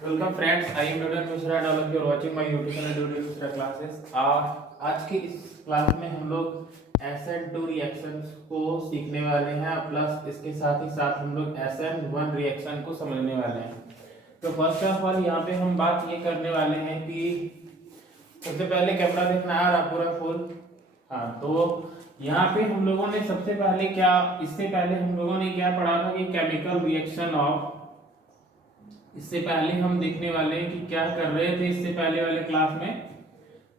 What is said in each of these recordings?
Welcome friends, I am Newton Mishra and all of you are watching my YouTube channel Newton Mishra classes. आज के इस class में हम लोग SN2 रिएक्शंस को सीखने वाले हैं, प्लस इसके साथ ही साथ हम लोग SN1 रिएक्शन को समझने वाले हैं। तो फर्स्ट ऑफ ऑल यहाँ पे हम बात ये करने वाले हैं कि सबसे पहले कैमरा देखना आ रहा पूरा फुल। हाँ, तो यहाँ पे हम लोगों ने सबसे पहले इससे पहले हम लोगों ने क्या पढ़ा था कि केमिकल रिएक्शन ऑफ। इससे पहले हम देखने वाले हैं कि क्या कर रहे थे इससे पहले वाले क्लास में।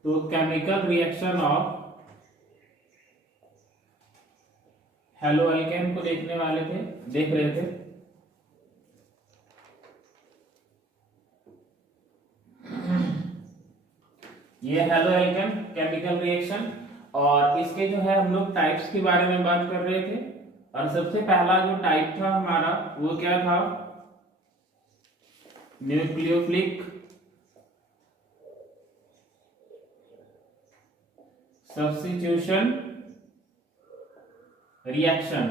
तो chemical reaction of halo alkane को देख रहे थे। ये हेलो एल्केन केमिकल रिएक्शन, और इसके जो है हम लोग टाइप्स के बारे में बात कर रहे थे। और सबसे पहला जो टाइप था हमारा वो क्या था, न्यूक्लियोफिलिक सब्स्टिट्यूशन रिएक्शन,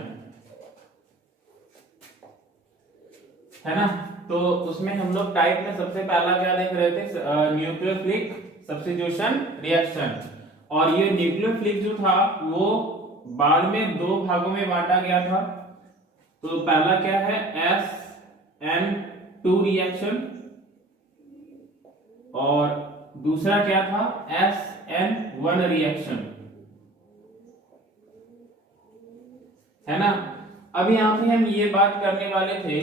है ना। तो उसमें हम लोग टाइप में सबसे पहला क्या देख रहे थे, न्यूक्लियोफिलिक सब्स्टिट्यूशन रिएक्शन। और ये न्यूक्लियोफिलिक जो था वो बाद में दो भागों में बांटा गया था। तो पहला क्या है, SN2 रिएक्शन, और दूसरा क्या था, SN1 रिएक्शन, है ना। अब यहाँ पे हम ये बात करने वाले थे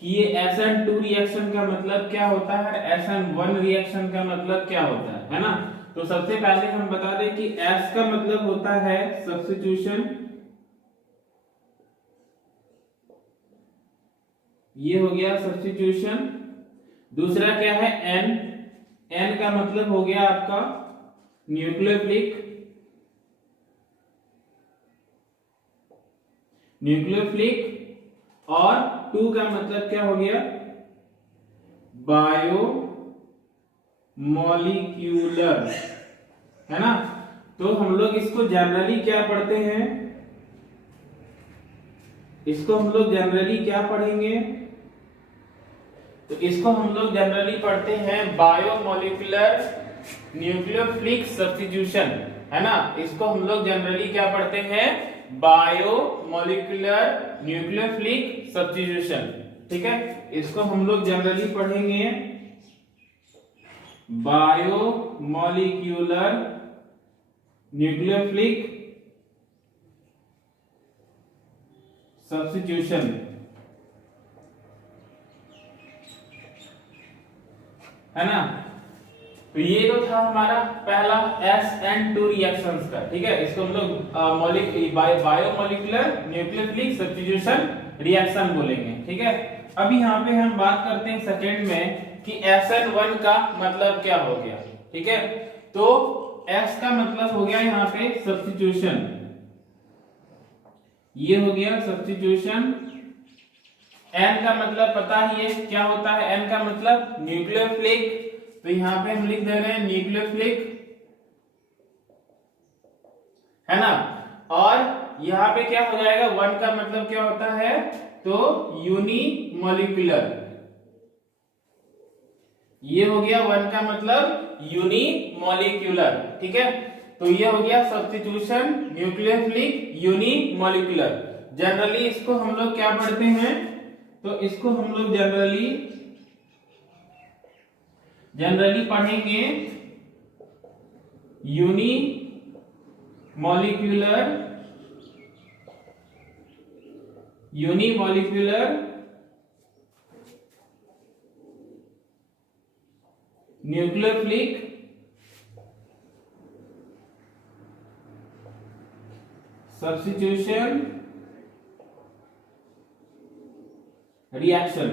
कि ये SN2 रिएक्शन का मतलब क्या होता है, SN1 रिएक्शन का मतलब क्या होता है ना। तो सबसे पहले हम बता दें कि S का मतलब होता है सब्स्टिट्यूशन, ये हो गया सब्स्टिट्यूशन। दूसरा क्या है, N का मतलब हो गया आपका न्यूक्लियोफिलिक, और 2 का मतलब क्या हो गया, बायोमोलिक्यूलर, है ना। तो हम लोग इसको जनरली क्या पढ़ते हैं, इसको हम लोग जनरली क्या पढ़ेंगे, तो इसको हम लोग जनरली पढ़ते हैं बायोमोलिकुलर न्यूक्लियोफिलिक सब्स्टिट्यूशन, है ना। इसको हम लोग जनरली क्या पढ़ते हैं, बायोमोलिकुलर न्यूक्लियोफिलिक सब्स्टिट्यूशन, ठीक है। इसको हम लोग जनरली पढ़ेंगे बायोमोलिकुलर न्यूक्लियोफिलिक सब्स्टिट्यूशन, है ना। तो ये तो था हमारा पहला SN2 रिएक्शंस का, ठीक है। इसको हम लोग बायोमोलिकुलर न्यूक्लियोफिलिक सब्स्टिट्यूशन रिएक्शन बोलेंगे, ठीक है। अब यहाँ पे हम बात करते हैं सेकंड में कि SN1 का मतलब क्या हो गया, ठीक है। तो S का मतलब हो गया यहाँ पे सब्स्टिट्यूशन, ये हो गया सब्स्टिट्यूशन। N का मतलब पता ही है क्या होता है, N का मतलब न्यूक्लियोफिलिक, तो यहां पे हम लिख दे रहे हैं न्यूक्लियोफिलिक, है ना। और यहां पे क्या हो जाएगा, 1 का मतलब क्या होता है, तो यूनिमोलिकुलर, ये हो गया 1 का मतलब यूनिमोलिकुलर, ठीक है। तो ये हो गया सब्स्टिट्यूशन न्यूक्लियोफिलिक यूनिमोलिकुलर। जनरली इसको हम लोग क्या पढ़ते हैं, तो इसको हम लोग जनरली पढ़ेंगे यूनिमोलिकुलर न्यूक्लियोफिलिक सब्स्टिट्यूशन रिएक्शन,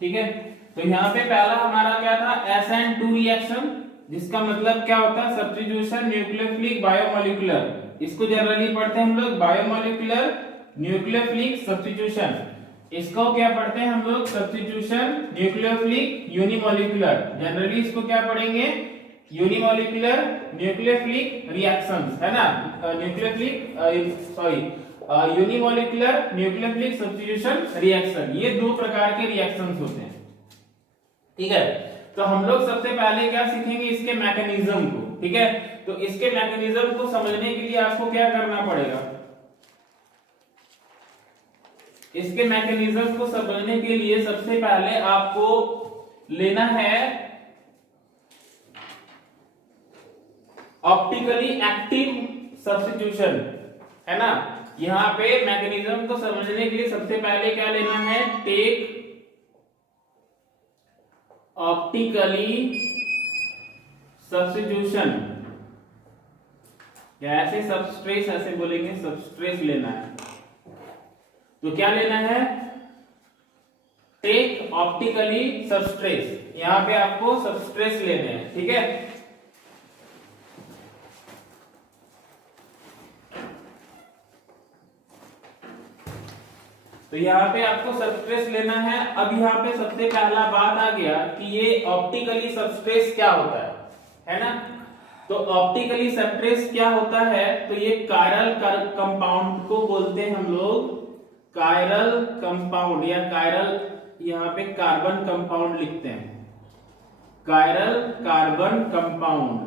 ठीक है। तो यहाँ पे पहला हमारा क्या था, SN2 रिएक्शन, जिसका मतलब क्या होता है, सब्स्टिट्यूशन न्यूक्लियोफिलिक बायोमोलिकुलर। इसको जनरली पढ़ते हैं हम लोग बायोमोलिकुलर न्यूक्लियोफिलिक सब्स्टिट्यूशन। इसको क्या पढ़ते हैं हम लोग, सब्स्टिट्यूशन न्यूक्लियोफिलिक यूनिमोलिकुलर। जनरली इसको क्या पढ़ेंगे, यूनिमोलिकुलर न्यूक्लियोफिलिक रिएक्शंस, है ना। Nucleophilic unimolecular nucleophilic substitution reaction, ये दो प्रकार के रिएक्शंस होते हैं। ठीक है, तो हम लोग सबसे पहले क्या सीखेंगे, इसके मैकेनिज्म को। ठीक है, तो इसके मैकेनिज्म को समझने के लिए आपको क्या करना पड़ेगा, इसके मैकेनिज्म को समझने के लिए सबसे पहले आपको लेना है ऑप्टिकली एक्टिव सब्स्टिट्यूशन, है ना। यहां पे मैकेनिज्म को समझने के लिए सबसे पहले क्या लेना है, टेक ऑप्टिकली सब्स्टिट्यूशन, या ऐसे सबस्ट्रेस, ऐसे बोलेंगे सबस्ट्रेस लेना है। तो क्या लेना है, टेक ऑप्टिकली सबस्ट्रेस, यहां पे आपको सबस्ट्रेस लेने हैं। ठीक है, तो यहाँ पे आपको सबस्ट्रेस लेना है। अब यहाँ पे सबसे पहला बात आ गया कि ये ऑप्टिकली सबस्ट्रेस क्या होता है ना। तो ऑप्टिकली सबस्ट्रेस क्या होता है, तो ये कायरल कंपाउंड को बोलते हैं हम लोग कायरल कंपाउंड, या कायरल, यहाँ पे कार्बन कंपाउंड लिखते हैं, कायरल कार्बन कंपाउंड।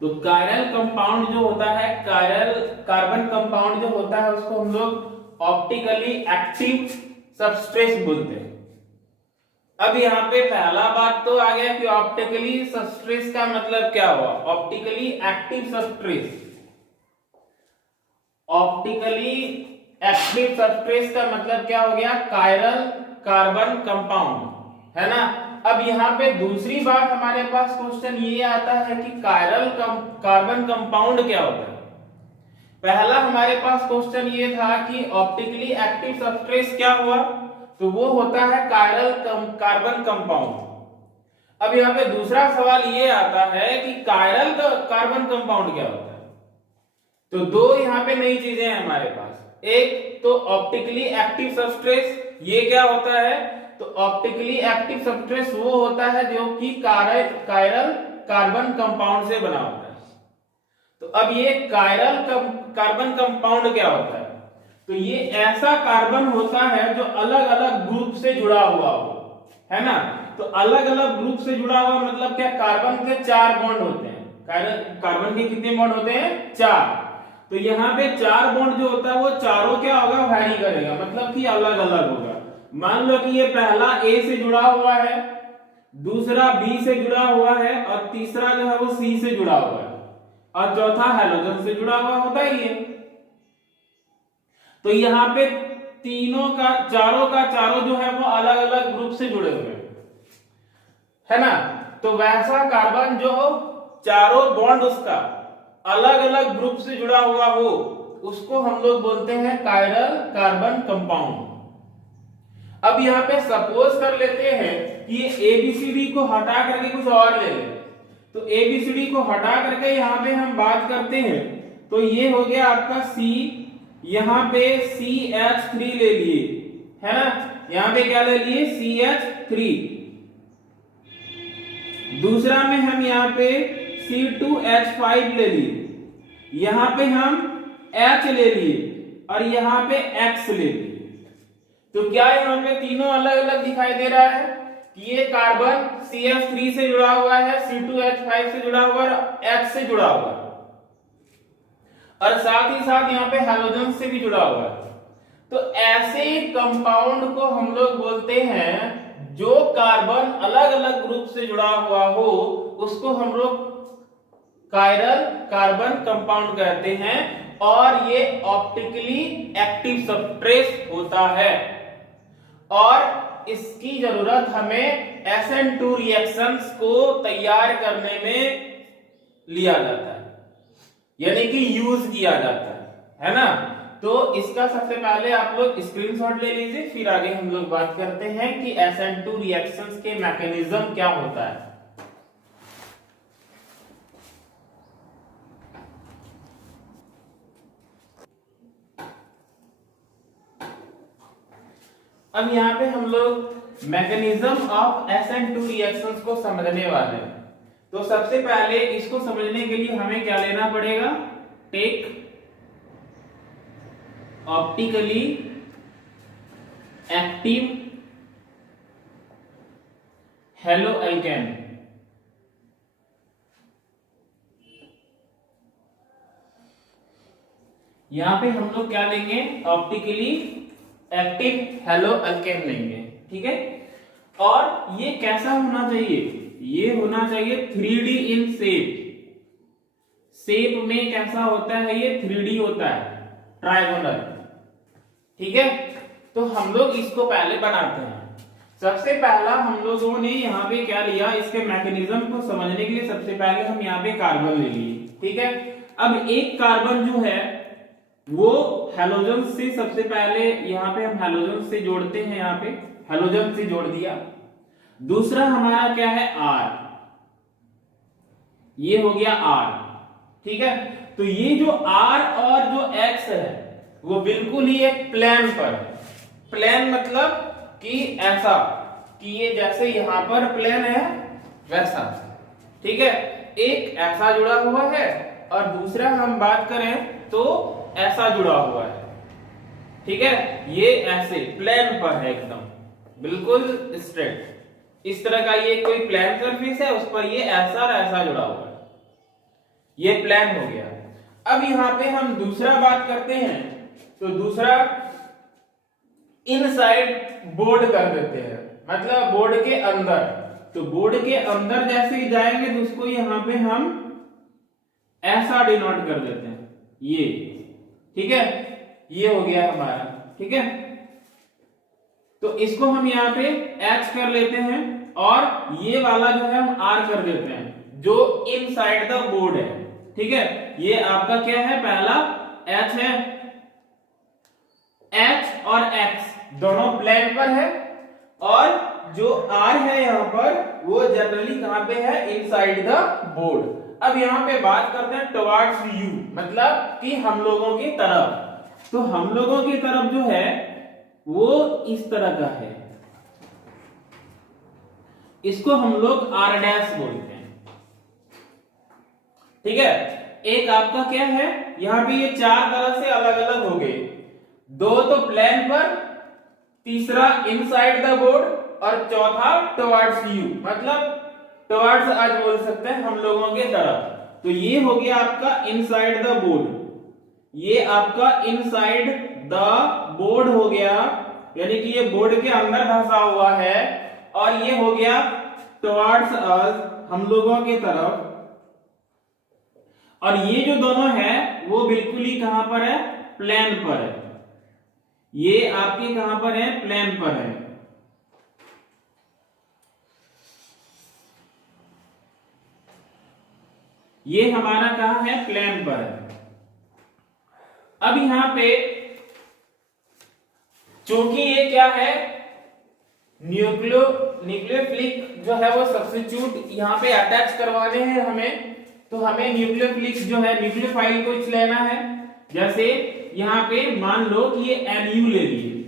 तो कायरल कंपाउंड जो होता है, कायरल कार्बन कंपाउंड जो होता है, उसको हम लोग ऑप्टिकली एक्टिव सबस्ट्रेस बोलते हैं। अब यहाँ पे पहला बात तो आ गया कि ऑप्टिकली सबस्ट्रेस का मतलब क्या हुआ, ऑप्टिकली एक्टिव सबस्ट्रेस। ऑप्टिकली एक्टिव सबस्ट्रेस का मतलब क्या हो गया, कायरल कार्बन कंपाउंड, है ना। अब यहाँ पे दूसरी बात हमारे पास क्वेश्चन ये आता है कि कायरल कार्बन कंपाउंड क्या होता है। पहला हमारे पास क्वेश्चन ये था कि ऑप्टिकली एक्टिव सबस्ट्रेस क्या हुआ, तो वो होता है कायरल कार्बन कंपाउंड। अब यहाँ पे दूसरा सवाल ये आता है कि कायरल कार्बन कंपाउंड क्या होता है। तो दो यहाँ पे नई चीजें हैं हमारे पास, एक तो ऑप्टिकली एक्टिव सबस्ट्रेस, ये क्या होता है, तो ऑप्टिकली एक्टिव सबस्ट्रेस वो होता है जो कि कायरल कार्बन कंपाउंड से बना होता है। तो अब ये कायरल कार्बन कंपाउंड क्या होता है, तो ये ऐसा कार्बन होता है जो अलग अलग ग्रुप से जुड़ा हुआ हो, है ना। तो अलग अलग ग्रुप से जुड़ा हुआ मतलब क्या, कार्बन के 4 बॉन्ड होते हैं। कार्बन के कितने बॉन्ड होते हैं, 4। तो यहाँ पे 4 बॉन्ड जो होता है वो चारों क्या होगा, वैरी करेगा, मतलब कि अलग अलग होगा। मान लो कि ये पहला A से जुड़ा हुआ है, दूसरा B से जुड़ा हुआ है, और तीसरा जो है वो C से जुड़ा हुआ है, और चौथा हैलोजन से जुड़ा हुआ होता ही है। तो यहाँ पे चारों का चारों जो है वो अलग अलग ग्रुप से जुड़े हुए हैं, है ना। तो वैसा कार्बन जो चारों बॉन्ड उसका अलग अलग ग्रुप से जुड़ा हुआ हो, उसको हम लोग बोलते हैं कायरल कार्बन कंपाउंड। अब यहाँ पे सपोज कर लेते हैं कि ये ABCD को हटा करके कुछ और ले लें। तो ABCD को हटा करके यहाँ पे हम बात करते हैं, तो ये हो गया आपका C, यहाँ पे CH3 ले लिए, है ना। यहाँ पे क्या ले लिए, CH3। दूसरा में हम यहाँ पे C2H5 ले लिए, यहाँ पे हम H ले लिए, और यहाँ पे X ले लिए। तो क्या यहाँ पे तीनों अलग अलग दिखाई दे रहा है कि ये कार्बन CH3 से जुड़ा हुआ है, C2H5 से जुड़ा हुआ है, H से जुड़ा हुआ है, और साथ ही साथ यहाँ पे हैलोजन से भी जुड़ा हुआ है। तो ऐसे कंपाउंड को हम लोग बोलते हैं जो कार्बन अलग अलग ग्रुप से जुड़ा हुआ हो, उसको हम लोग कायरल कार्बन कंपाउंड कहते हैं, और ये ऑप्टिकली एक्टिव सबस्ट्रेस होता है। और इसकी जरूरत हमें SN2 रिएक्शंस को तैयार करने में लिया जाता है, यानी कि यूज किया जाता है ना। तो इसका सबसे पहले आप लोग स्क्रीनशॉट ले लीजिए, फिर आगे हम लोग बात करते हैं कि SN2 रिएक्शंस के मैकेनिज्म क्या होता है। अब यहाँ पे हम लोग मैकेनिज्म ऑफ SN2 रिएक्शंस को समझने वाले हैं। तो सबसे पहले इसको समझने के लिए हमें क्या लेना पड़ेगा, take optically active halo alkane. यहां पे हम लोग क्या लेंगे, ऑप्टिकली एक्टिव हेलो एल्केन लेंगे, ठीक है। और ये कैसा होना चाहिए, ये होना चाहिए 3D इन शेप। शेप में कैसा होता है, ये 3D होता है, ट्रायंगुलर, ठीक है। तो हम लोग इसको पहले बनाते हैं। सबसे पहला हम लोगों ने यहाँ पे क्या लिया, इसके मैकेनिज्म को समझने के लिए सबसे पहले हम यहाँ पे कार्बन ले लिए, ठीक है। अब एक कार्बन जो है वो हैलोजन से, सबसे पहले यहाँ पे हम हैलोजन से जोड़ते हैं, यहाँ पे हैलोजन से जोड़ दिया। दूसरा हमारा क्या है, आर, ये हो गया आर, ठीक है। तो ये जो आर और जो एक्स है वो बिल्कुल ही एक प्लेन पर, प्लेन मतलब कि ऐसा कि ये जैसे यहां पर प्लेन है वैसा, ठीक है। एक ऐसा जुड़ा हुआ है और दूसरा हम बात करें तो ऐसा जुड़ा हुआ है, ठीक है। ये ऐसे प्लेन पर है, एकदम बिल्कुल स्ट्रेट। इस तरह का ये कोई प्लेन सरफेस है, उस पर ये ऐसा और ऐसा जुड़ा हुआ है, ये प्लेन हो गया। अब यहां पे हम दूसरा बात करते हैं, तो दूसरा इनसाइड बोर्ड कर देते हैं, मतलब बोर्ड के अंदर। तो बोर्ड के अंदर जैसे ही जाएंगे तो उसको यहां पे हम ऐसा डिनोट कर देते हैं, ये, ठीक है। ये हो गया हमारा, ठीक है। तो इसको हम यहाँ पे H कर लेते हैं और ये वाला जो है हम R कर देते हैं, जो इनसाइड द बोर्ड है, ठीक है। ये आपका क्या है, पहला H है, H और X दोनों प्लेन पर है, और जो R है यहाँ पर वो जनरली कहां पे है, इनसाइड द बोर्ड। अब यहाँ पे बात करते हैं टुवर्ड्स यू, मतलब कि हम लोगों की तरफ। तो हम लोगों की तरफ जो है वो इस तरह का है, इसको हम लोग R डैश बोलते हैं, ठीक है। एक आपका क्या है, यहां पे ये चार तरह से अलग अलग हो गए, दो तो प्लेन पर, तीसरा इनसाइड द बोर्ड, और चौथा टुवर्ड्स यू, मतलब टुवर्ड्स आज बोल सकते हैं हम लोगों के तरफ। तो ये हो गया आपका इनसाइड द बोर्ड, ये आपका इनसाइड द बोर्ड हो गया, यानी कि ये बोर्ड के अंदर धंसा हुआ है, और ये हो गया टुवर्ड्स अस, हम लोगों की तरफ। और ये जो दोनों है वो बिल्कुल ही कहां पर है, प्लेन पर है, ये आपके कहां पर है, प्लेन पर है। ये हमारा कहां है, प्लेन पर है। अब यहां पे चूंकि ये क्या है, न्यूक्लियोफिलिक जो है वो सब्स्टिट्यूट यहां पे अटैच करवाने हैं हमें, तो हमें न्यूक्लियोफिलिक जो है, न्यूक्लियोफाइल कुछ लेना है। जैसे यहां पे मान लो कि ये NU ले लिए,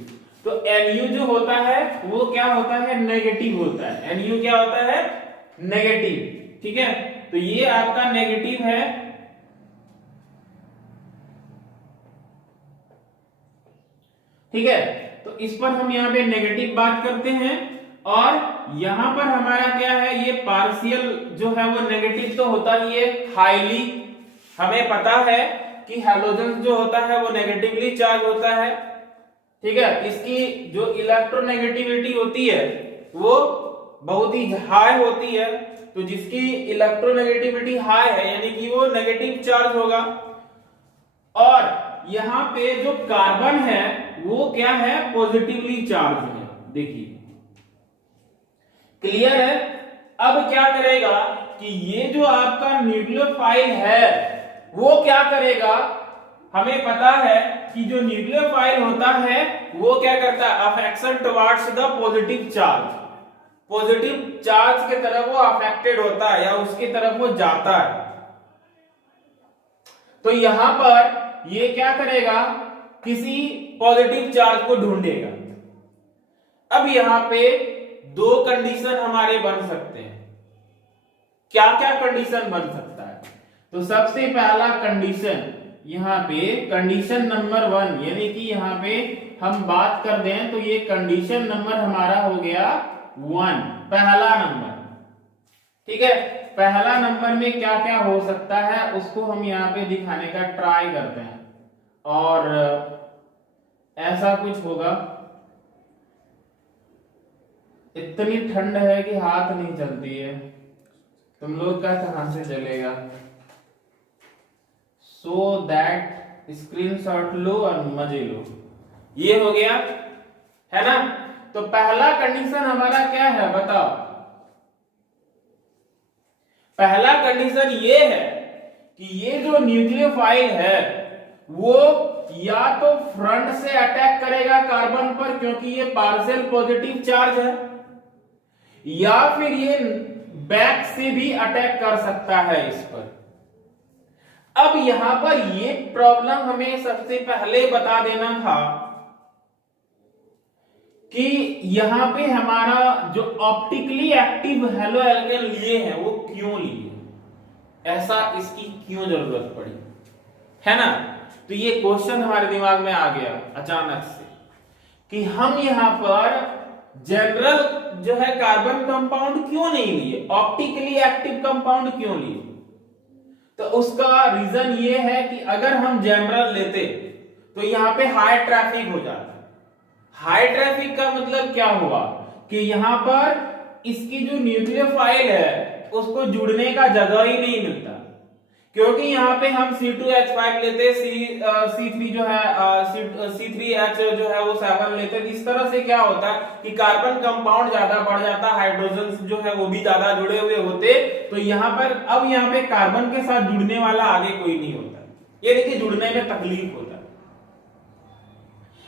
तो NU जो होता है वो क्या होता है, नेगेटिव होता है। NU क्या होता है, नेगेटिव, ठीक है। तो ये आपका नेगेटिव है, ठीक है। तो इस पर हम यहाँ पे नेगेटिव बात करते हैं, और यहां पर हमारा क्या है, ये पार्शियल जो है वो नेगेटिव तो होता ही है, हाईली हमें पता है कि हैलोजन जो होता है वो नेगेटिवली चार्ज होता है, ठीक है। इसकी जो इलेक्ट्रोनेगेटिविटी होती है वो बहुत ही हाई होती है, तो जिसकी इलेक्ट्रोनेगेटिविटी हाई है यानी कि वो नेगेटिव चार्ज होगा। और यहां पे जो कार्बन है वो क्या है, पॉजिटिवली चार्ज है, देखिए क्लियर है। अब क्या करेगा कि ये जो आपका न्यूक्लियोफाइल है वो क्या करेगा, हमें पता है कि जो न्यूक्लियोफाइल होता है वो क्या करता है, affection towards the positive charge, positive charge के तरफ वो अफेक्टेड होता है या उसकी तरफ वो जाता है। तो यहां पर ये क्या करेगा, किसी पॉजिटिव चार्ज को ढूंढेगा। अब यहां पे दो कंडीशन हमारे बन सकते हैं, क्या क्या कंडीशन बन सकता है। तो सबसे पहला कंडीशन यहाँ पे कंडीशन नंबर 1, यानी कि यहाँ पे हम बात कर दें तो ये कंडीशन नंबर हमारा हो गया 1, पहला नंबर। ठीक है, पहला नंबर में क्या क्या हो सकता है उसको हम यहाँ पे दिखाने का ट्राई करते हैं। और ऐसा कुछ होगा, इतनी ठंड है कि हाथ नहीं चलती है, तुम लोग का कहां से चलेगा। सो दैट स्क्रीनशॉट लो और मजे लो। ये हो गया है ना। तो पहला कंडीशन हमारा क्या है बताओ। पहला कंडीशन ये है कि ये जो न्यूक्लियोफाइल है वो या तो फ्रंट से अटैक करेगा कार्बन पर क्योंकि ये पार्शियल पॉजिटिव चार्ज है, या फिर ये बैक से भी अटैक कर सकता है इस पर। अब यहां पर ये प्रॉब्लम हमें सबसे पहले बता देना था कि यहां पे हमारा जो ऑप्टिकली एक्टिव हेलो एल्केन लिए हैं वो क्यों लिए, ऐसा इसकी क्यों जरूरत पड़ी, है ना। तो ये क्वेश्चन हमारे दिमाग में आ गया अचानक से कि हम यहां पर जनरल जो है कार्बन कंपाउंड क्यों नहीं लिए, ऑप्टिकली एक्टिव कंपाउंड क्यों लिए। तो उसका रीजन ये है कि अगर हम जनरल लेते तो यहां पे हाई ट्रैफिक हो जाता। हाई ट्रैफिक का मतलब क्या हुआ कि यहां पर इसकी जो न्यूक्लियोफाइल है उसको जुड़ने का जगह ही नहीं मिलता, क्योंकि यहां पे हम C2H5 लेते, C3 जो है C3H जो है वो 7 लेते। इस तरह से क्या होता है कि कार्बन कंपाउंड ज्यादा बढ़ जाता, हाइड्रोजन जो है वो भी ज्यादा जुड़े हुए होते। तो यहां पर अब यहां पे कार्बन के साथ जुड़ने वाला आगे कोई नहीं होता, ये देखिए जुड़ने में तकलीफ होता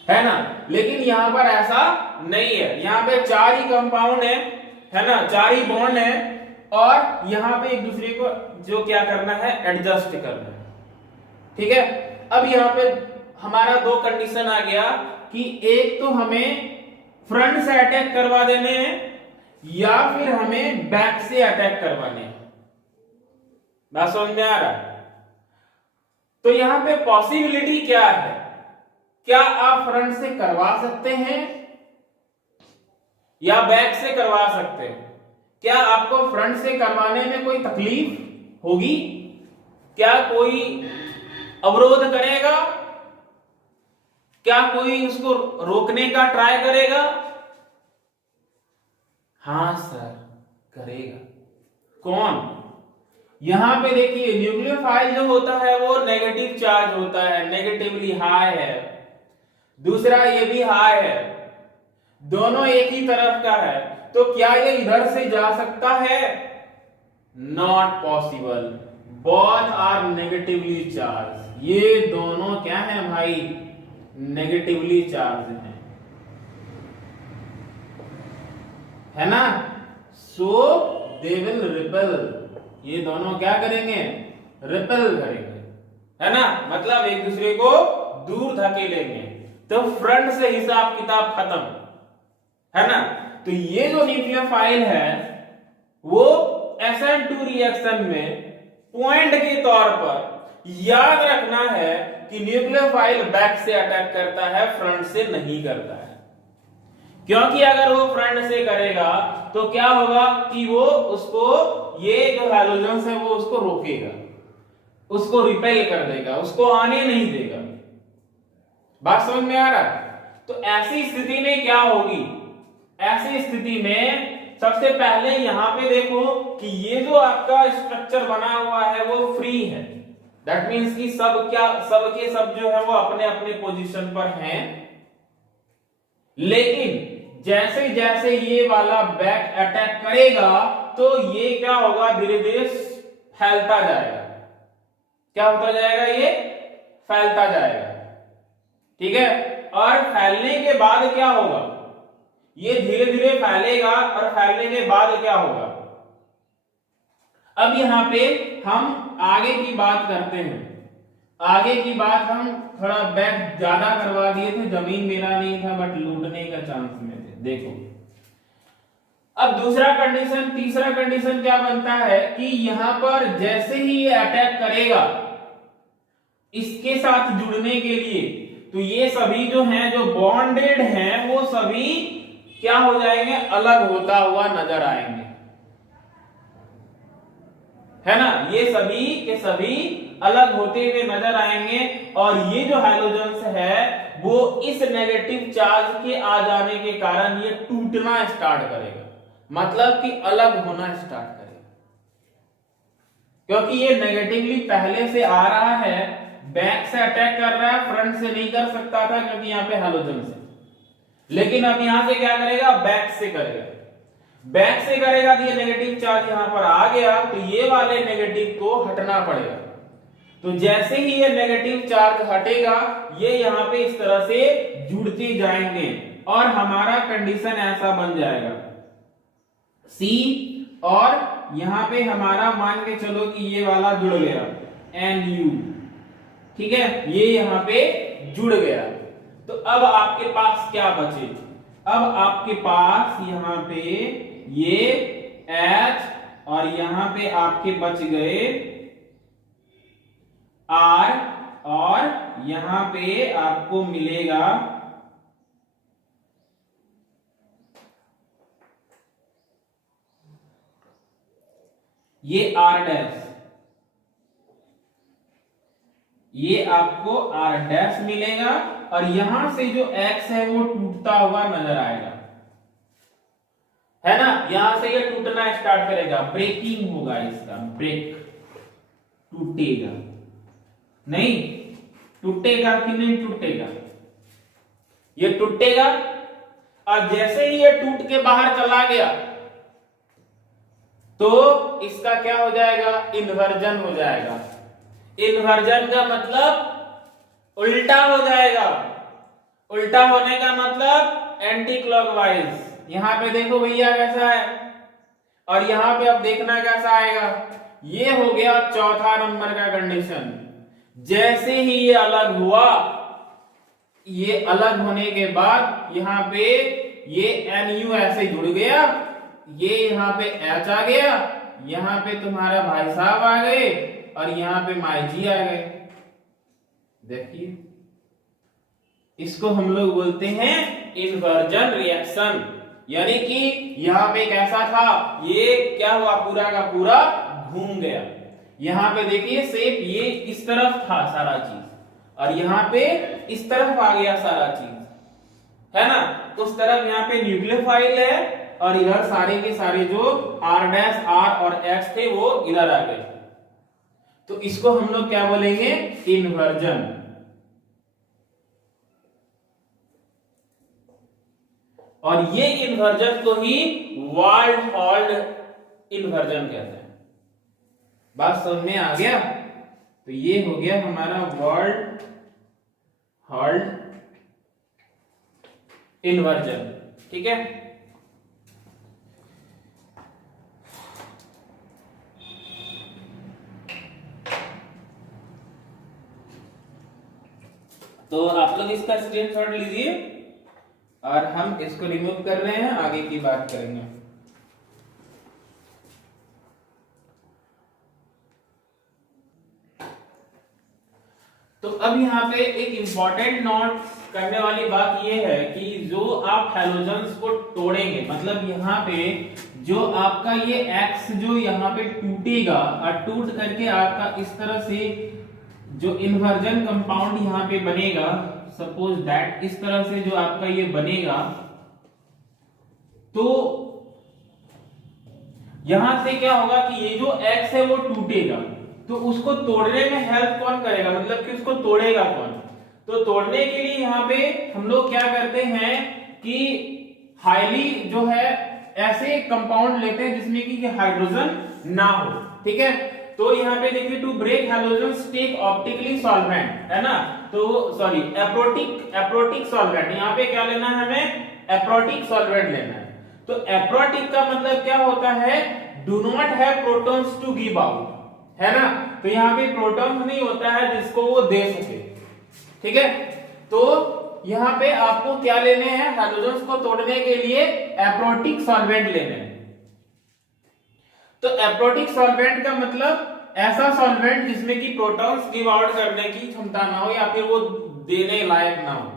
है ना। लेकिन यहां पर ऐसा नहीं है, यहां पे 4 ही कंपाउंड है ना, 4 ही बॉन्ड है और यहां पे एक दूसरे को जो क्या करना है एडजस्ट करना है। ठीक है, अब यहां पे हमारा 2 कंडीशन आ गया कि एक तो हमें फ्रंट से अटैक करवा देने हैं या फिर हमें बैक से अटैक करवाने हैं। बात समझ में आ रहा है। तो यहां पे पॉसिबिलिटी क्या है, क्या आप फ्रंट से करवा सकते हैं या बैक से करवा सकते हैं। क्या आपको फ्रंट से करवाने में कोई तकलीफ होगी, क्या कोई अवरोध करेगा, क्या कोई उसको रोकने का ट्राई करेगा। हां सर करेगा। कौन, यहां पे देखिए न्यूक्लियोफाइल जो होता है वो नेगेटिव चार्ज होता है, नेगेटिवली हाई है, दूसरा ये भी हाई है, दोनों एक ही तरफ का है। तो क्या ये इधर से जा सकता है, not possible, both are negatively charge. ये दोनों क्या है भाई, नेगेटिवली चार्ज है ना। सो दे विल रिपेल, ये दोनों क्या करेंगे, रिपेल करेंगे, है ना, मतलब एक दूसरे को दूर धकेलेंगे। तो फ्रंट से हिसाब किताब खत्म, है ना। तो ये जो न्यूक्लियोफाइल है वो SN2 रिएक्शन में पॉइंट के तौर पर याद रखना है कि न्यूक्लियोफाइल बैक से अटैक करता है, फ्रंट से नहीं करता है। क्योंकि अगर वो फ्रंट से करेगा तो क्या होगा कि वो उसको, ये जो हैलोजन्स है वो उसको रोकेगा, उसको रिपेल कर देगा, उसको आने नहीं देगा। बात समझ में आ रहा है। तो ऐसी स्थिति में क्या होगी, ऐसी स्थिति में सबसे पहले यहां पे देखो कि ये जो आपका स्ट्रक्चर बना हुआ है वो फ्री है, दैट मींस कि सब के सब जो है वो अपने अपने पोजीशन पर हैं। लेकिन जैसे जैसे ये वाला बैक अटैक करेगा तो ये क्या होगा, धीरे धीरे फैलता जाएगा। क्या होता जाएगा, ये फैलता जाएगा। ठीक है, और फैलने के बाद क्या होगा, ये धीरे धीरे फैलेगा और फैलने के बाद क्या होगा। अब यहां पे हम आगे की बात करते हैं। आगे की बात हम थोड़ा बैक ज्यादा करवा दिए थे, जमीन मेरा नहीं था बट लूटने का चांस में थे। देखो अब दूसरा कंडीशन, तीसरा कंडीशन क्या बनता है कि यहां पर जैसे ही ये अटैक करेगा इसके साथ जुड़ने के लिए, तो ये सभी जो हैं जो बॉन्डेड हैं वो सभी क्या हो जाएंगे, अलग होता हुआ नजर आएंगे, है ना। ये सभी के सभी अलग होते हुए नजर आएंगे और ये जो हाइड्रोजन्स है वो इस नेगेटिव चार्ज के आ जाने के कारण ये टूटना स्टार्ट करेगा, मतलब कि अलग होना स्टार्ट करेगा, क्योंकि ये नेगेटिवली पहले से आ रहा है, बैक से अटैक कर रहा है, फ्रंट से नहीं कर सकता था क्योंकि यहाँ पे हाइड्रोजन है, लेकिन अब यहां से क्या करेगा, बैक से करेगा। बैक से करेगा तो ये नेगेटिव चार्ज यहां पर आ गया, तो ये वाले नेगेटिव को हटना पड़ेगा। तो जैसे ही ये नेगेटिव चार्ज हटेगा ये यहां पे इस तरह से जुड़ते जाएंगे और हमारा कंडीशन ऐसा बन जाएगा C, और यहां पे हमारा मान के चलो कि ये वाला जुड़ गया Nu, ठीक है, ये यहां पे जुड़ गया। तो अब आपके पास क्या बचे, अब आपके पास यहां पे ये H और यहां पे आपके बच गए R और यहां पे आपको मिलेगा ये R डैश, ये आपको R डैश मिलेगा और यहां से जो X है वो टूटता हुआ नजर आएगा, है ना। यहां से ये टूटना स्टार्ट करेगा, ब्रेकिंग होगा इसका, ब्रेक, टूटेगा, नहीं टूटेगा कि नहीं टूटेगा, ये टूटेगा। और जैसे ही ये टूट के बाहर चला गया तो इसका क्या हो जाएगा, इन्वर्जन हो जाएगा। इन्वर्जन का मतलब उल्टा हो जाएगा, उल्टा होने का मतलब एंटी क्लॉकवाइज। यहां पे देखो भैया कैसा है, और यहां पे अब देखना कैसा आएगा, ये हो गया चौथा नंबर का कंडीशन। जैसे ही ये अलग हुआ, ये अलग होने के बाद यहां पे ये Nu ऐसे जुड़ गया, ये यहां पे H आ गया, यहां पे तुम्हारा भाई साहब आ गए और यहां पे माई जी आ गए। देखिए इसको हम लोग बोलते हैं इन्वर्जन रिएक्शन, यानी कि यहां पे कैसा था, ये क्या हुआ, पूरा का पूरा घूम गया। यहां पे देखिए सेप ये इस तरफ था सारा चीज और यहां पे इस तरफ आ गया सारा चीज, है ना। उस तरफ यहाँ पे न्यूक्लियोफाइल है और इधर सारे के सारे जो R डैश R और X थे वो इधर आ गए, तो इसको हम लोग क्या बोलेंगे, इन्वर्जन। और ये इन्वर्जन को ही वाल्ड हॉल्ड इन्वर्जन कहते हैं। बात समझ में आ गया, तो ये हो गया हमारा वर्ल्ड हॉल्ड इन्वर्जन, ठीक है। तो आप लोग इसका स्क्रीनशॉट लीजिए और हम इसको रिमूव कर रहे हैं, आगे की बात करेंगे। तो अब यहाँ पे एक इंपॉर्टेंट नोट करने वाली बात यह है कि जो आप हैलोजन्स को तोड़ेंगे, मतलब यहाँ पे जो आपका ये X जो यहाँ पे टूटेगा और टूट करके आपका इस तरह से जो इन्वर्जन कंपाउंड यहाँ पे बनेगा, सपोज दैट इस तरह से जो आपका ये बनेगा, तो यहां से क्या होगा कि ये जो X है वो टूटेगा, तो उसको तोड़ने में हेल्प कौन करेगा, मतलब कि उसको तोड़ेगा कौन। तो तोड़ने के लिए यहाँ पे हम लोग क्या करते हैं कि हाईली जो है ऐसे कंपाउंड लेते हैं जिसमें कि हाइड्रोजन ना हो, ठीक है। तो यहाँ पे देखिए to break halogens take optically solvent, है ना, तो सॉरी एप्रोटिक सॉल्वेंट, यहाँ पे क्या लेना है हमें, एप्रोटिक सॉल्वेंट लेना है। तो एप्रोटिक का मतलब क्या होता है, do not have protons to give out, है ना। तो यहाँ पे प्रोटॉन्स नहीं होता है जिसको वो दे सके, ठीक है। तो यहाँ पे आपको क्या लेने हैं, हाइड्रोजन्स को तोड़ने के लिए एप्रोटिक सॉल्वेंट लेने हैं। तो एप्रोटिक सॉल्वेंट का मतलब ऐसा सॉल्वेंट जिसमें कि प्रोटॉन्स गिव आउट करने की क्षमता ना हो या फिर वो देने लायक ना हो।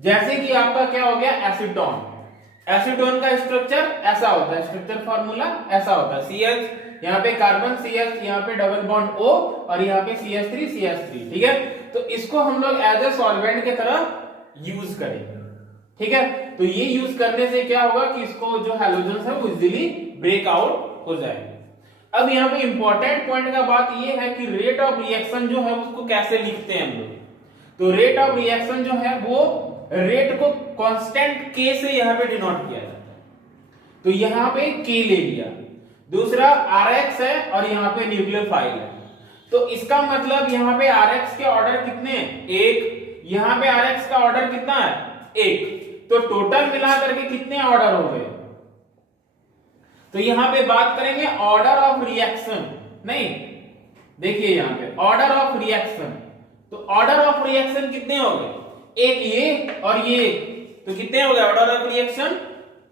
जैसे कि आपका क्या हो गया एसीटोन। एसीटोन का स्ट्रक्चर ऐसा होता है, स्ट्रक्चर फॉर्मूला ऐसा होता है, CH यहाँ पे कार्बन CH, यहाँ पे डबल बॉन्ड O और यहाँ पे CH3 ठीक है। तो इसको हम लोग एज ए सॉल्वेंट के तरह यूज करेंगे, ठीक है। तो ये यूज करने से क्या होगा कि इसको जो हैलोजन्स है वो इजीली ब्रेक आउट हो जाएंगे। अब यहाँ पे इंपॉर्टेंट पॉइंट का बात ये है कि रेट ऑफ रिएक्शन जो है उसको कैसे लिखते हैं हम लोग। तो रेट ऑफ रिएक्शन जो है वो रेट को कांस्टेंट K से यहाँ पे डिनोट किया जाता है। तो यहाँ पे K ले लिया, दूसरा Rx है और यहाँ पे न्यूक्लियोफाइल है। तो इसका मतलब यहाँ पे Rx के ऑर्डर कितने हैं? 1। यहाँ पे Rx का ऑर्डर कितना है? 1। तो टोटल मिला करके कितने ऑर्डर हो गए? तो यहां पे बात करेंगे ऑर्डर ऑफ रिएक्शन, नहीं देखिए यहां पे ऑर्डर ऑफ रिएक्शन। तो ऑर्डर ऑफ रिएक्शन कितने हो गए? एक ये और ये, तो कितने हो गए ऑर्डर ऑफ रिएक्शन?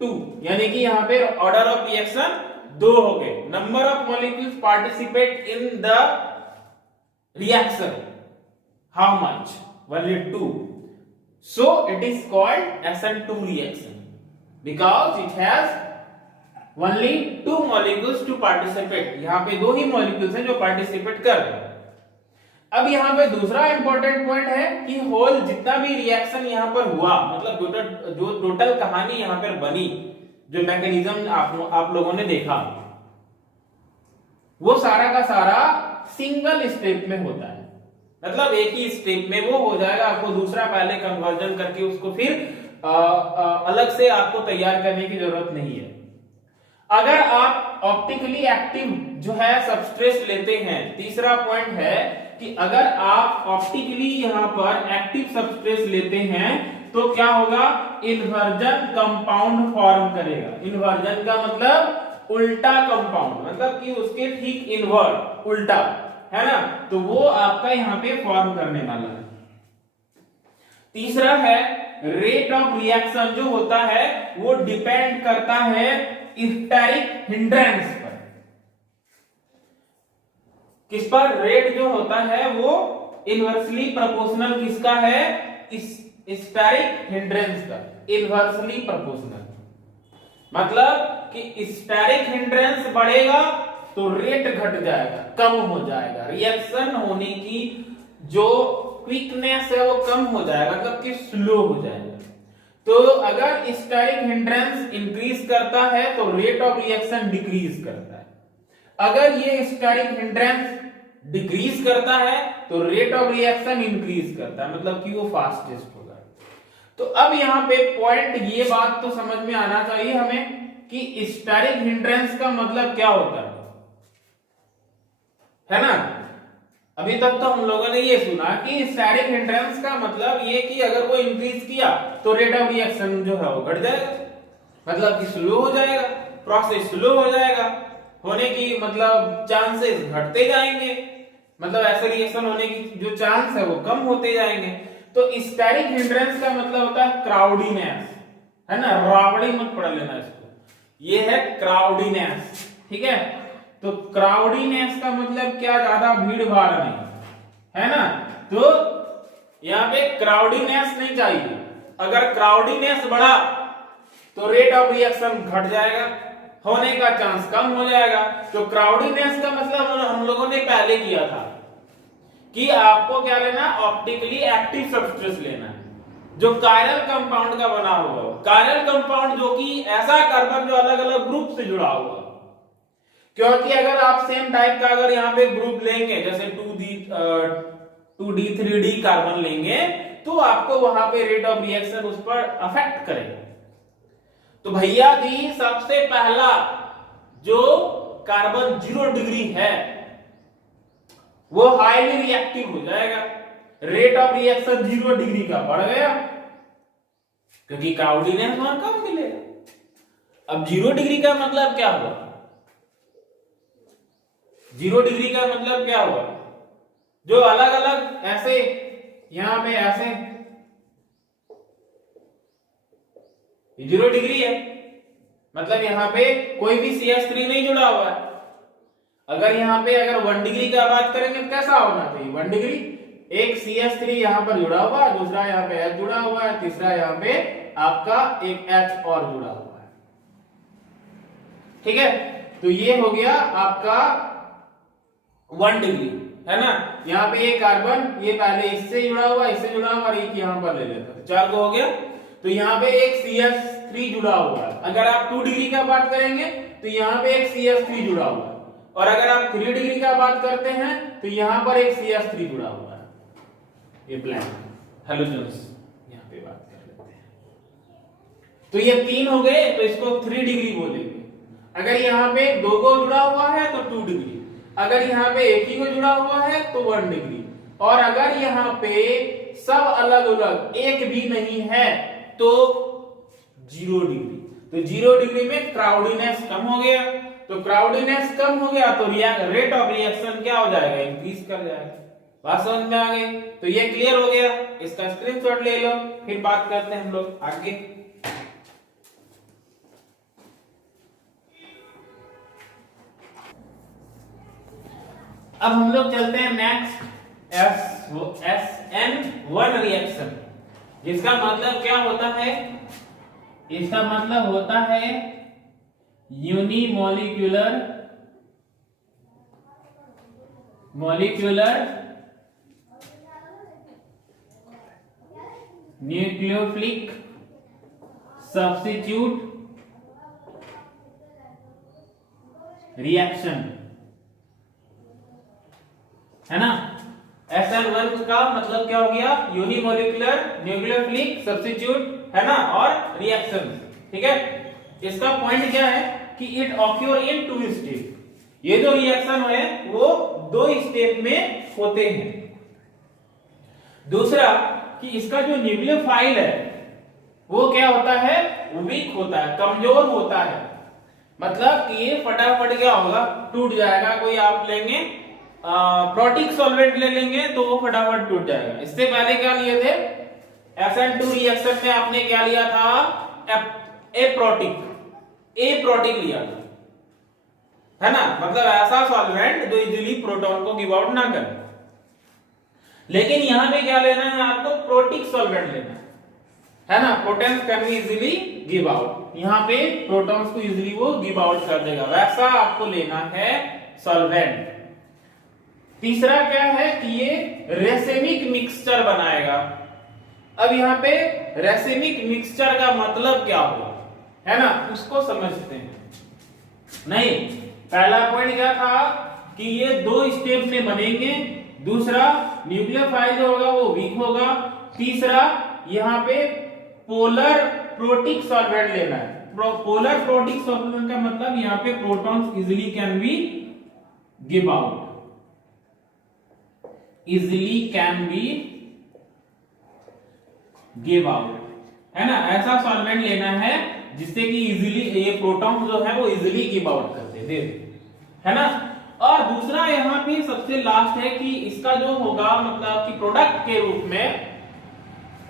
2। यानी कि यहां पे ऑर्डर ऑफ रिएक्शन 2 हो गए। Number of molecules participate in the reaction, how much? Only 2। So it is called SN2 reaction because it has only 2 molecules to participate. यहाँ पे 2 ही मॉलिक्यूल्स हैं जो पार्टिसिपेट कर रहे हैं। अब यहाँ पे दूसरा इंपॉर्टेंट पॉइंट है कि होल जितना भी रिएक्शन यहाँ पर हुआ, मतलब जो टोटल कहानी यहाँ पर बनी, जो मैकेनिज्म आप लोगों ने देखा, वो सारा का सारा सिंगल स्टेप में होता है। मतलब एक ही स्टेप में वो हो जाएगा, आपको दूसरा पहले कन्वर्जन करके उसको फिर अलग से आपको तैयार करने की जरूरत नहीं है। अगर आप ऑप्टिकली एक्टिव जो है सबस्ट्रेट लेते हैं, तीसरा पॉइंट है कि अगर आप ऑप्टिकली यहां पर एक्टिव सबस्ट्रेट लेते हैं तो क्या होगा? इन्वर्जन कंपाउंड फॉर्म करेगा। इन्वर्जन का मतलब उल्टा कंपाउंड, मतलब कि उसके ठीक इनवर्ट, उल्टा, है ना। तो वो आपका यहां पे फॉर्म करने वाला है। तीसरा है रेट ऑफ रिएक्शन जो होता है वो डिपेंड करता है स्टेरिक हिंड्रेंस पर। किस पर? रेट जो होता है वो इनवर्सली प्रोपोर्शनल किसका है? स्टेरिक हिंड्रेंस का, इनवर्सली प्रोपोर्शनल। मतलब कि स्टेरिक हिंड्रेंस बढ़ेगा तो रेट घट जाएगा, कम हो जाएगा, रिएक्शन होने की जो क्विकनेस है वो कम हो जाएगा, मतलब कि स्लो हो जाएगा। तो अगर स्टेरिक हिंड्रेंस इंक्रीज करता है तो रेट ऑफ रिएक्शन डिक्रीज करता है। अगर ये स्टेरिक हिंड्रेंस डिक्रीज करता है तो रेट ऑफ रिएक्शन इंक्रीज करता है, मतलब कि वो फास्टेस्ट होगा। तो अब यहाँ पे पॉइंट, ये बात तो समझ में आना चाहिए हमें कि स्टेरिक हिंड्रेंस का मतलब क्या होता है ना। अभी तक तो हम लोगों ने ये सुना कि स्टेरिक हिंड्रेंस का मतलब ये कि अगर वो इंक्रीज किया तो रेट ऑफ रिएक्शन जो है वो घट जाएगा, मतलब कि स्लो हो जाएगा, प्रोसेस स्लो हो जाएगा, होने की मतलब चांसेस घटते जाएंगे, मतलब ऐसे रिएक्शन होने की जो चांस है वो कम होते जाएंगे। तो स्टेरिक हिंड्रेंस का मतलब होता है क्राउडीनेस, है ना, रावड़ी मत पढ़ लेना इसको, ये है क्राउडीनेस, ठीक है। तो क्राउडीनेस का मतलब क्या? ज्यादा भीड़ भाड़ नहीं, है ना। तो यहाँ पे क्राउडीनेस नहीं चाहिए। अगर क्राउडीनेस बढ़ा तो रेट ऑफ रिएक्शन घट जाएगा, होने का चांस कम हो जाएगा। तो क्राउडीनेस का मतलब हम लोगों ने पहले किया था कि आपको क्या लेना? ऑप्टिकली एक्टिव सबस्ट्रेट लेना है जो कायरल कंपाउंड का बना हुआ हो। कायरल कंपाउंड जो कि ऐसा कार्बन जो अलग अलग ग्रुप से जुड़ा हुआ, क्योंकि अगर आप सेम टाइप का अगर यहाँ पे ग्रुप लेंगे जैसे 2D3D कार्बन लेंगे तो आपको वहां पे रेट ऑफ रिएक्शन उस पर अफेक्ट करेगा। तो भैया जी सबसे पहला जो कार्बन 0 डिग्री है वो हाईली रिएक्टिव हो जाएगा, रेट ऑफ रिएक्शन 0 डिग्री का बढ़ गया क्योंकि क्राउडीनेस वहां कम मिलेगा। अब 0 डिग्री का मतलब क्या हुआ? 0 डिग्री का मतलब क्या हुआ? जो अलग अलग ऐसे यहां पे ऐसे 0 डिग्री है, मतलब यहां पे कोई भी CH3 नहीं जुड़ा हुआ है। अगर यहाँ पे अगर 1 डिग्री का बात करेंगे तो कैसा होना चाहिए 1 डिग्री, एक CH3 यहाँ पर जुड़ा हुआ है, दूसरा यहाँ पे H जुड़ा हुआ है, तीसरा यहाँ पे आपका एक H और जुड़ा हुआ है। ठीक है, तो ये हो गया आपका 1 डिग्री, है ना। यहाँ पे ये कार्बन ये पहले इससे जुड़ा हुआ, इससे जुड़ा हुआ, और एक यहाँ पर ले लेता है, 4 को हो गया। तो यहाँ पे एक CH3 जुड़ा हुआ है। अगर आप 2 डिग्री का बात करेंगे तो यहाँ पे एक CH3 जुड़ा हुआ है, और अगर आप 3 डिग्री का बात करते हैं तो यहाँ पर एक CH3 जुड़ा हुआ है, ये ब्लैंक हैलोजन्स यहाँ पे बात कर लेते हैं। तो ये 3 हो गए, तो इसको 3 डिग्री बोलेंगे। अगर यहाँ पे 2 को जुड़ा हुआ है तो 2 डिग्री, अगर यहाँ पे एक ही को जुड़ा हुआ है तो 1 डिग्री, और अगर यहाँ पे सब अलग अलग एक भी नहीं है तो 0 डिग्री। तो 0 डिग्री में क्राउडीनेस कम हो गया, तो क्राउडीनेस कम हो गया तो रेट ऑफ रिएक्शन क्या हो जाएगा, इंक्रीज कर जाएगा। बात समझ में आ गई? तो ये क्लियर हो गया, इसका स्क्रीनशॉट ले लो, फिर बात करते हैं हम लोग आगे। अब हम लोग चलते हैं नेक्स्ट SN1 रिएक्शन, जिसका मतलब क्या होता है, इसका मतलब होता है यूनिमोलिक्यूलर न्यूक्लियोफिलिक सब्स्टिट्यूट रिएक्शन, है ना। SN1 का मतलब क्या हो गया, यूनिमोलिक्यूलर न्यूक्लियोफिलिक सब्स्टिट्यूट, है ना, और रिएक्शन। ठीक है, इसका पॉइंट क्या है कि इट ऑक्योर इन 2 स्टेप। ये जो रिएक्शन है वो 2 स्टेप में होते हैं। दूसरा कि इसका जो न्यूक्लियोफाइल है वो क्या होता है, वीक होता है, कमजोर होता है। मतलब कि ये फटाफट क्या होगा, टूट जाएगा। कोई आप लेंगे प्रोटिक सॉल्वेंट ले लेंगे तो वो फटाफट टूट जाएगा। इससे पहले क्या लिए थे, SN2 रिएक्शन में आपने क्या लिया था, एप्रोटिक लिया था, है ना। मतलब ऐसा सॉल्वेंट जो इजीली प्रोटॉन को गिव आउट ना करे। लेकिन यहां पे क्या लेना है आपको, प्रोटिक सॉल्वेंट लेना है ना। Protons can be easily give out, यहां पे प्रोटॉन्स को इजीली वो गिव आउट कर देगा, वैसा आपको लेना है सॉल्वेंट। तीसरा क्या है कि ये रेसेमिक मिक्सचर बनाएगा। अब यहाँ पे रेसेमिक मिक्सचर का मतलब क्या हुआ, है ना, उसको समझते हैं। नहीं, पहला पॉइंट क्या था कि ये 2 स्टेप में बनेंगे। दूसरा न्यूक्लियोफाइल जो होगा वो वीक होगा। तीसरा यहाँ पे पोलर प्रोटिक सॉल्वेंट लेना है। पोलर प्रोटिक सॉल्वेंट का मतलब यहाँ पे protons easily can be give out, easily can be give out, है ना। ऐसा सॉल्वेंट लेना है जिससे कि इजीली ये प्रोटॉन जो है वो इजीली गिव आउट कर दे, है ना। और दूसरा यहाँ पे सबसे लास्ट है कि इसका जो होगा मतलब कि प्रोडक्ट के रूप में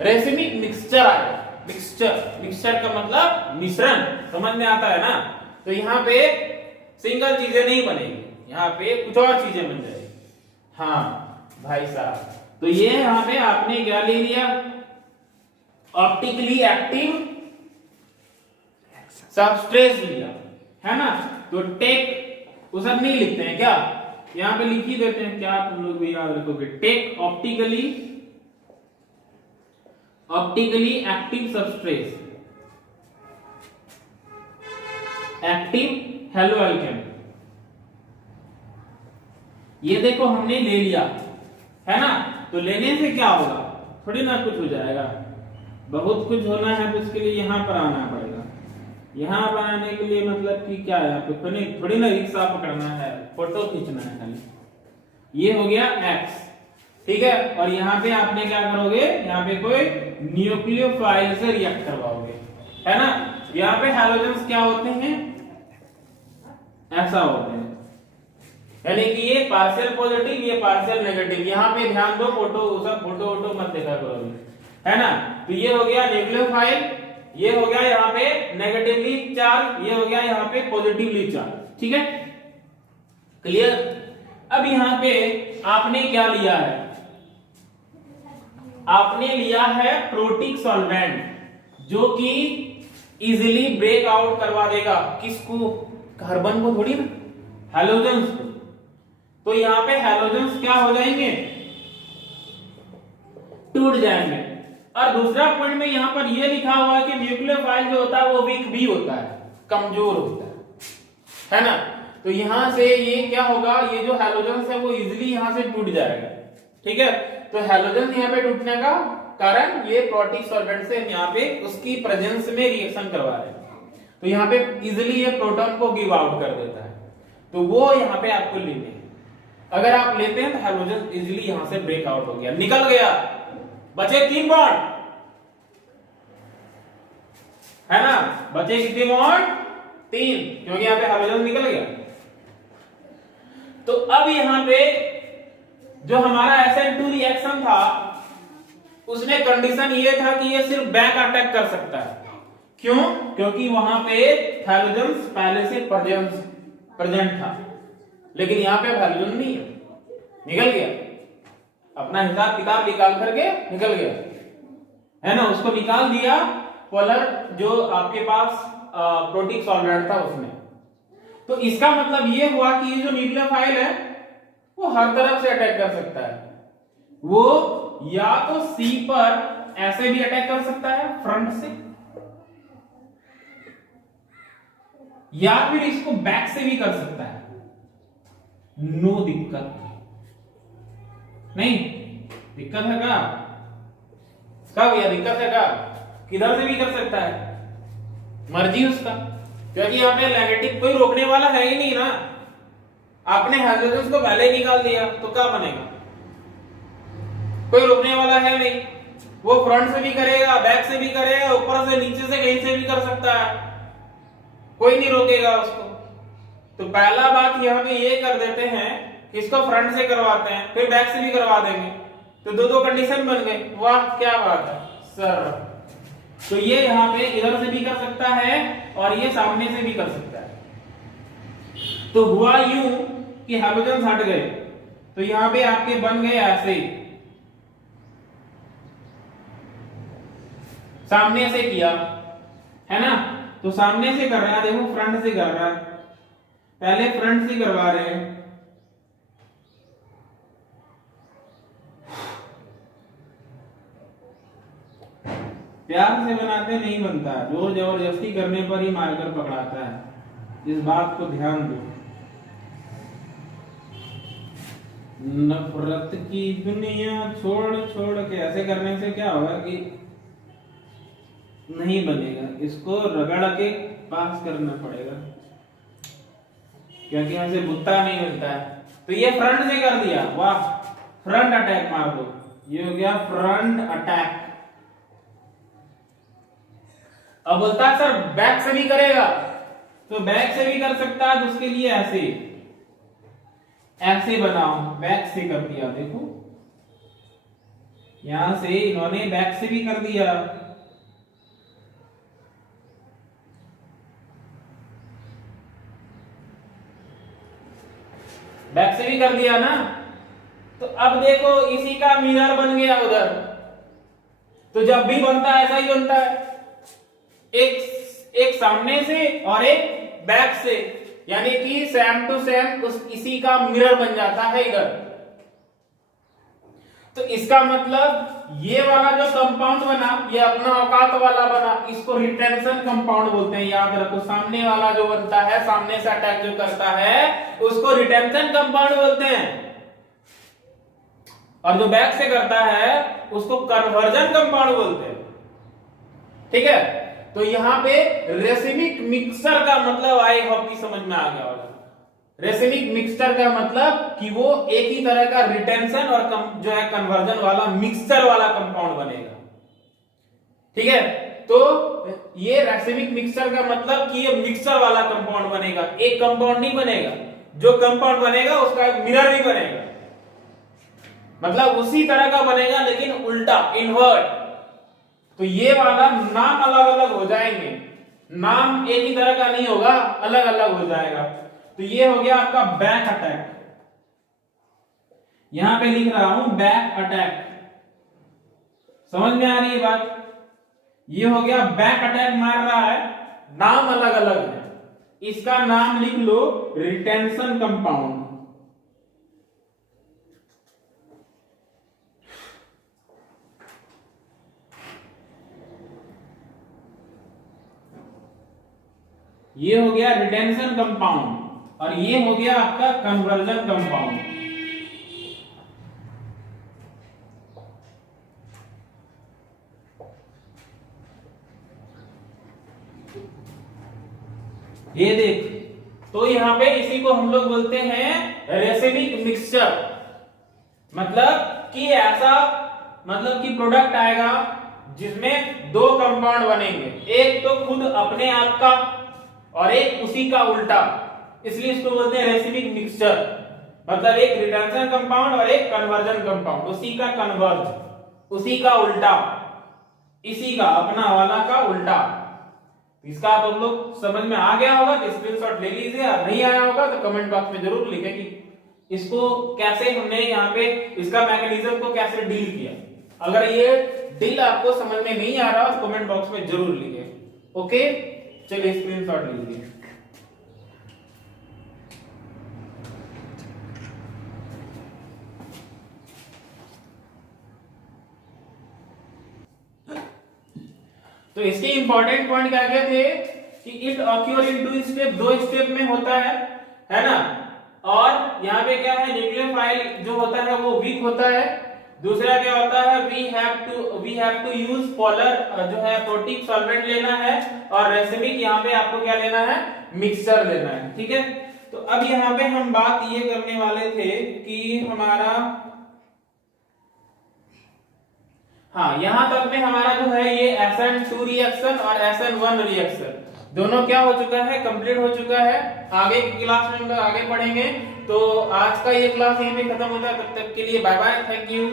रेसिमिक मिक्सचर आएगा। मिक्सचर का मतलब मिश्रण, समझ में आता है ना। तो यहाँ पे सिंगल चीजें नहीं बनेगी, यहाँ पे कुछ और चीजें बन जाएगी। हाँ भाई साहब, तो ये यहाँ पे आपने क्या ले लिया, ऑप्टिकली एक्टिव सबस्ट्रेट लिया, है ना। तो टेक वो सब नहीं लिखते हैं क्या, यहाँ पे लिख ही देते हैं, क्या तुम लोग भी याद रखोगे, take optically active substrate, active halo alkane. ये देखो हमने ले लिया, है ना। तो लेने से क्या होगा, थोड़ी ना कुछ हो जाएगा, बहुत कुछ होना है तो उसके लिए यहां पर आना पड़ेगा। यहां पर आने के लिए मतलब कि क्या है, आपको थोड़ी ना रिक्शा पकड़ना है, फोटो खींचना है खाली। ये हो गया X, ठीक है। और यहाँ पे आपने क्या करोगे, यहाँ पे कोई न्यूक्लियोफाइल से रिएक्ट करवाओगे, है ना। यहाँ पे हैलोजेंस क्या होते हैं, ऐसा होते हैं, यानी कि ये पार्शियल पॉजिटिव, ये पार्शियल नेगेटिव। यहाँ पे ध्यान दो, फोटो मत देखा करोगे, है ना। तो ये हो गया न्यूक्लियोफाइल, ये हो गया यहाँ पे नेगेटिवली चार्ज, ये हो गया यहाँ पे पॉजिटिवली चार्ज, ठीक है। क्लियर। अब यहां पे आपने क्या लिया है, आपने लिया है प्रोटिक सॉल्वेंट जो कि इजीली ब्रेक आउट करवा देगा किसको, कार्बन को थोड़ी ना, हैलोजेंस को। तो यहां पे हैलोजेंस क्या हो जाएंगे, टूट जाएंगे। और दूसरा पॉइंट में यहां पर यह लिखा हुआ है कि न्यूक्लियोफाइल जो होता है वो वीक भी होता है, कमजोर होता है ना। तो यहां से ये क्या होगा, ये जो हैलोजेंस है वो इजीली यहां से टूट जाएगा, ठीक है। तो हैलोजेंस यहां पे टूटने का कारण ये प्रोटिक सॉल्वेंट से यहां पे उसकी प्रेजेंस में रिएक्शन करवा रहे हैं, तो यहां पे इजीली ये प्रोटॉन को गिव आउट कर देता है। तो वो यहां पे आपको लेने हैं, अगर आप लेते हैं तो हैलोजन इजीली यहां से ब्रेक आउट हो गया, निकल गया, बचे 3 बॉन्ड, है ना, बचे कितने बॉन्ड, 3, क्योंकि यहां पे हैलोजन निकल गया। तो अब यहां पे जो हमारा SN2 रिएक्शन था उसमें कंडीशन ये था कि ये सिर्फ बैक अटैक कर सकता है, क्यों, क्योंकि वहां पे हैलोजन पहले से प्रेजेंट था, लेकिन यहां पे हैलोजन नहीं है, निकल गया, अपना हिसाब किताब निकाल करके निकल गया, है ना, उसको निकाल दिया पोलर जो आपके पास प्रोटिक सॉल्वेंट था उसमें। तो इसका मतलब ये हुआ कि ये जो न्यूक्लियोफाइल है वो हर तरफ से अटैक कर सकता है, वो या तो C पर ऐसे भी अटैक कर सकता है फ्रंट से, या फिर इसको बैक से भी कर सकता है, नो दिक्कत नहीं, दिक्कत है क्या भैया, दिक्कत है क्या, किधर से भी कर सकता है, मर्जी उसका, क्योंकि यहाँ पे नेगेटिव कोई रोकने वाला है ही नहीं ना, आपने हाइड्रोजन को पहले निकाल दिया तो क्या बनेगा, कोई रोकने वाला है नहीं, वो फ्रंट से भी करेगा, बैक से भी करेगा, ऊपर से नीचे से कहीं से भी कर सकता है, कोई नहीं रोकेगा उसको। तो पहला बात यहाँ पे ये कर देते हैं, इसको फ्रंट से करवाते हैं, फिर बैक से भी करवा देंगे, तो दो कंडीशन बन गए, वाह क्या बात है सर। तो ये यहाँ पे इधर से भी कर सकता है और ये सामने से भी कर सकता है। तो हुआ यूं कि हाइड्रोजन हट गए, तो यहाँ पे आपके बन गए ऐसे, सामने से किया है ना, तो सामने से कर रहा है, देखो फ्रंट से कर रहा है, पहले फ्रंट से करवा रहे हैं, प्यार से बनाते नहीं बनता, जोर जबरदस्ती करने पर ही मारकर पकड़ाता है, इस बात को ध्यान दो। नफरत की दुनिया छोड़ छोड़ के ऐसे करने से क्या होगा कि नहीं बनेगा, इसको रगड़ के पास करना पड़ेगा, क्योंकि यहां से भुट्टा नहीं मिलता है। तो ये फ्रंट से कर दिया, वाह, फ्रंट अटैक मार दो, ये हो गया फ्रंट अटैक। अब बोलता है सर बैक से भी करेगा, तो बैक से भी कर सकता है, तो उसके लिए ऐसे ऐसे बनाओ, बैक से कर दिया, देखो यहां से इन्होंने बैक से भी कर दिया, बैक से भी कर दिया ना। तो अब देखो इसी का मिरर बन गया उधर, तो जब भी बनता है ऐसा ही बनता है, एक सामने से और एक बैक से, यानी कि सेम टू सेम इसी का मिरर बन जाता है इधर। तो इसका मतलब ये वाला जो कंपाउंड बना ये अपना औकात वाला बना, इसको रिटेंशन कंपाउंड बोलते हैं, याद रखो। सामने वाला जो बनता है, सामने से अटैक जो करता है उसको रिटेंशन कंपाउंड बोलते हैं, और जो बैक से करता है उसको कन्वर्जन कंपाउंड बोलते हैं, ठीक है। तो यहाँ पे रेसिमिक मिक्सचर का मतलब आई होप की समझ में आ गया होगा। रेसिमिक मिक्सचर का मतलब कि वो एक ही तरह का रिटेंशन और जो है कन्वर्जन वाला मिक्सचर वाला कंपाउंड बनेगा, ठीक है। तो ये रेसिमिक मिक्सचर का मतलब कि ये मिक्सचर वाला कंपाउंड बनेगा, एक कंपाउंड नहीं बनेगा, जो कंपाउंड बनेगा उसका मिरर भी बनेगा, मतलब उसी तरह का बनेगा लेकिन उल्टा, इन्वर्ट। तो ये वाला नाम अलग अलग हो जाएंगे, नाम एक ही तरह का नहीं होगा, अलग अलग हो जाएगा। तो ये हो गया आपका बैक अटैक, यहां पे लिख रहा हूं बैक अटैक, समझ में आ रही है बात? ये हो गया बैक अटैक मार रहा है, नाम अलग अलग है, इसका नाम लिख लो रिटेंशन कंपाउंड। ये हो गया रिटेंशन कंपाउंड और ये हो गया आपका कन्वर्जन कंपाउंड। ये देख, तो यहां पे इसी को हम लोग बोलते हैं रेसिमिक मिक्सचर, मतलब कि ऐसा, मतलब कि प्रोडक्ट आएगा जिसमें दो कंपाउंड बनेंगे, एक तो खुद अपने आप का और एक उसी का उल्टा, इसलिए इसको बोलते हैं रेसिमिक मिक्सचर। मतलब एक रिटेंशन कंपाउंड और एक कन्वर्जन कंपाउंड, उसी का कन्वर्ज, उसी का उल्टा, इसी का अपना वाला का उल्टा। इसका आप लोग समझ में आ गया होगा तो स्क्रीनशॉट ले लीजिए, और नहीं आया होगा तो कमेंट बॉक्स में जरूर लिखें कि इसको कैसे हमने यहाँ पे इसका मैकेनिज्म को कैसे डील किया। अगर ये डील आपको समझ में नहीं आ रहा तो कमेंट बॉक्स में जरूर लिखें। ओके, चलिए स्क्रीनशॉट लीजिए। तो इसके इंपॉर्टेंट पॉइंट क्या क्या थे कि it occur in two step, दो स्टेप में होता है ना, और यहाँ पे क्या है न्यूक्लियोफाइल जो होता है वो वीक होता है। दूसरा क्या होता है we have to use polar जो है प्रोटिक सॉल्वेंट लेना है, और रेसिमिक यहाँ पे आपको क्या लेना है मिक्सचर लेना है, ठीक है। तो अब यहाँ पे हम बात ये करने वाले थे कि हमारा, हाँ यहां तक में हमारा जो है ये SN2 रिएक्शन और SN1 रिएक्शन दोनों क्या हो चुका है, कंप्लीट हो चुका है। आगे की क्लास में हम लोग आगे पढ़ेंगे। तो आज का ये क्लास यहीं पे खत्म होता है, तब तक के लिए बाय बाय, थैंक यू।